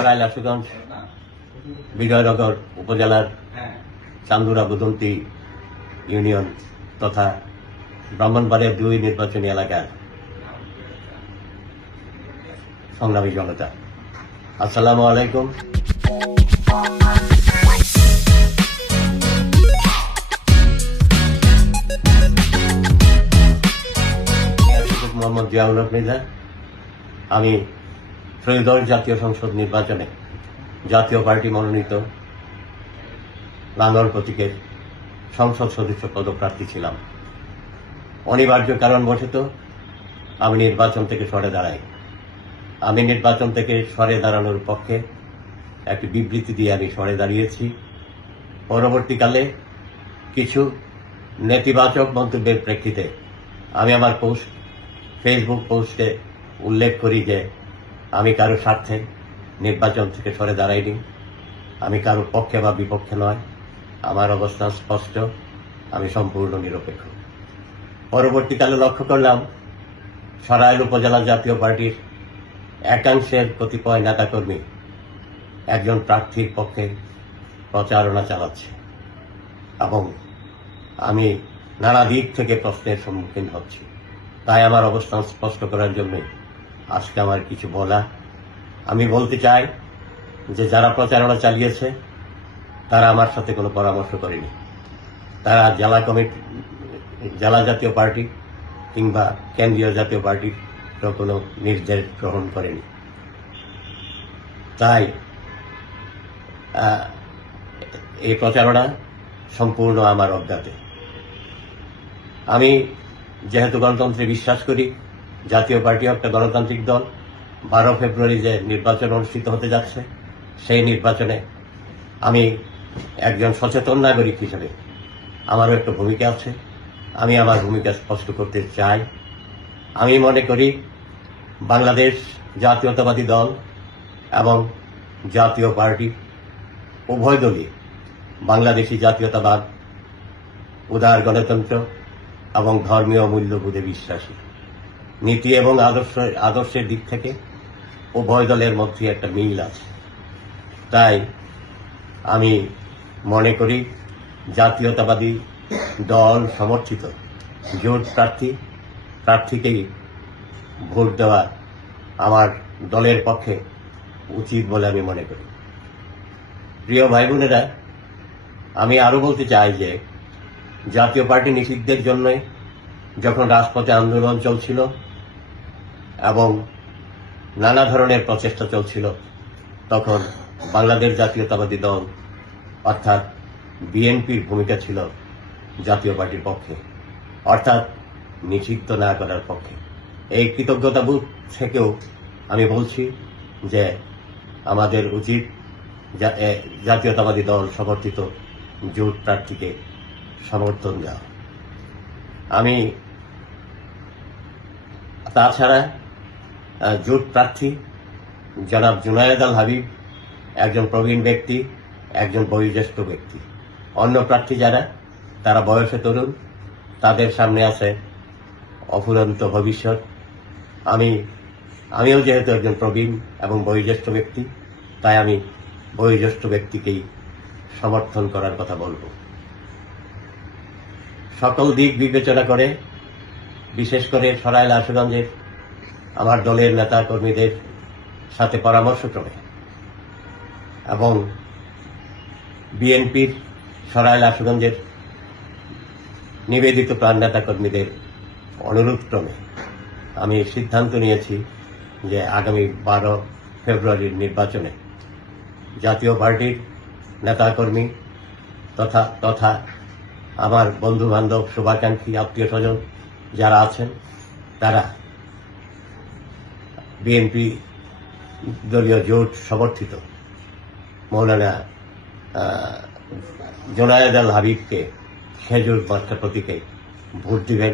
সরাইল আশুগঞ্জ বিজয়নগর উপজেলার চান্দুরা বুদন্তি ইউনিয়ন তথা ব্রাহ্মণবাড়িয়া 2 নির্বাচনী এলাকার সংগ্রামী জনতা, আসসালামু আলাইকুম। মোহাম্মদ জিয়াউল হক মৃধা। আমি ত্রয়োদশ জাতীয় সংসদ নির্বাচনে জাতীয় পার্টি মনোনীত লাঙ্গল প্রতীকের সংসদ সদস্য পদপ্রার্থী ছিলাম। অনিবার্য কারণবশত আমি নির্বাচন থেকে সরে দাঁড়াই। আমি নির্বাচন থেকে সরে দাঁড়ানোর পক্ষে একটি বিবৃতি দিয়ে আমি সরে দাঁড়িয়েছি। পরবর্তীকালে কিছু নেতিবাচক মন্তব্যের প্রেক্ষিতে আমি আমার ফেসবুক পোস্টে উল্লেখ করি যে আমি কারো স্বার্থে নির্বাচন থেকে সরে দাঁড়াইনি, আমি কারোর পক্ষে বা বিপক্ষে নয়, আমার অবস্থান স্পষ্ট, আমি সম্পূর্ণ নিরপেক্ষ। পরবর্তীকালে লক্ষ্য করলাম সরাইল উপজেলা জাতীয় পার্টির একাংশের কতিপয় নেতাকর্মী একজন প্রার্থীর পক্ষে প্রচারণা চালাচ্ছে এবং আমি নানা দিক থেকে প্রশ্নের সম্মুখীন হচ্ছি। তাই আমার অবস্থান স্পষ্ট করার জন্য আজকে আমার কিছু বলা। আমি বলতে চাই যে যারা প্রচারণা চালিয়েছে তারা আমার সাথে কোনো পরামর্শ করেনি। তারা জেলা জাতীয় পার্টি কিংবা কেন্দ্রীয় জাতীয় পার্টির কোনো নির্দেশ গ্রহণ করেনি। তাই এই প্রচারণা সম্পূর্ণ আমার অজ্ঞাতে। আমি যেহেতু গণতন্ত্রে বিশ্বাস করি, জাতীয় পার্টিও একটা গণতান্ত্রিক দল, 12 ফেব্রুয়ারি যে নির্বাচন অনুষ্ঠিত হতে যাচ্ছে সেই নির্বাচনে আমি একজন সচেতন নাগরিক হিসেবে আমারও একটা ভূমিকা আছে। আমি আমার ভূমিকা স্পষ্ট করতে চাই। আমি মনে করি বাংলাদেশ জাতীয়তাবাদী দল এবং জাতীয় পার্টি উভয় দলই বাংলাদেশি জাতীয়তাবাদ, উদার গণতন্ত্র এবং ধর্মীয় মূল্যবোধে বিশ্বাসী। নীতি এবং আদর্শের দিক থেকে উভয় দলের মধ্যে একটা মিল আছে। তাই আমি মনে করি জাতীয়তাবাদী দল সমর্থিত জোট প্রার্থীকেই ভোট দেওয়া আমার দলের পক্ষে উচিত বলে আমি মনে করি। প্রিয় ভাই বোনেরা, আমি আরো বলতে চাই যে জাতীয় পার্টি নিষিদ্ধের জন্য যখন রাজপথে আন্দোলন চলছিল এবং নানা ধরনের প্রচেষ্টা চলছিল, তখন বাংলাদেশ জাতীয়তাবাদী দল অর্থাৎ বিএনপির ভূমিকা ছিল জাতীয় পার্টির পক্ষে, অর্থাৎ নিষিদ্ধ না করার পক্ষে। এই কৃতজ্ঞতাবোধ থেকেও আমি বলছি যে আমাদের উচিত জাতীয়তাবাদী দল সমর্থিত জোট প্রার্থীকে সমর্থন দেওয়া। আমি তাছাড়া জোট প্রার্থী জনাব জুনায়েদ আল হাবিব একজন প্রবীণ ব্যক্তি, একজন বয়োজ্যেষ্ঠ ব্যক্তি। অন্য প্রার্থী যারা তারা বয়সে তরুণ, তাদের সামনে আছে অফুরন্ত ভবিষ্যৎ। আমিও যেহেতু একজন প্রবীণ এবং বয়োজ্যেষ্ঠ ব্যক্তি, তাই আমি বয়োজ্যেষ্ঠ ব্যক্তিকেই সমর্থন করার কথা বলব। সকল দিক বিবেচনা করে, বিশেষ করে সরাইল আশুগঞ্জের আমার দলের নেতা কর্মীদের সাথে পরামর্শ করে এবং বিএনপির সরাইল আশুগঞ্জের নিবেদিত প্রাণ নেতা কর্মীদের অনুরোধ ক্রমে আমি সিদ্ধান্ত নিয়েছি যে আগামী 12 ফেব্রুয়ারির নির্বাচনে জাতীয় পার্টির নেতাকর্মী তথা আমার বন্ধু বান্ধব, শুভাকাঙ্ক্ষী, আত্মীয় স্বজন যারা আছেন, তারা বিএনপি দলীয় জোট সমর্থিত মৌলানা জুনায়েদ আল হাবিবকে খেজুর মার্কা প্রতীকে ভোট দিবেন,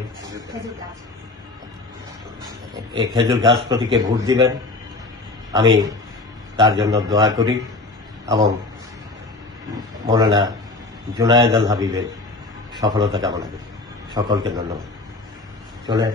এই খেজুর গাছ প্রতীকে ভোট দিবেন। আমি তার জন্য দোয়া করি এবং মৌলানা জুনায়েদ আল হাবিবের সফলতা কামনা করি। সকলকে ধন্যবাদ। চলে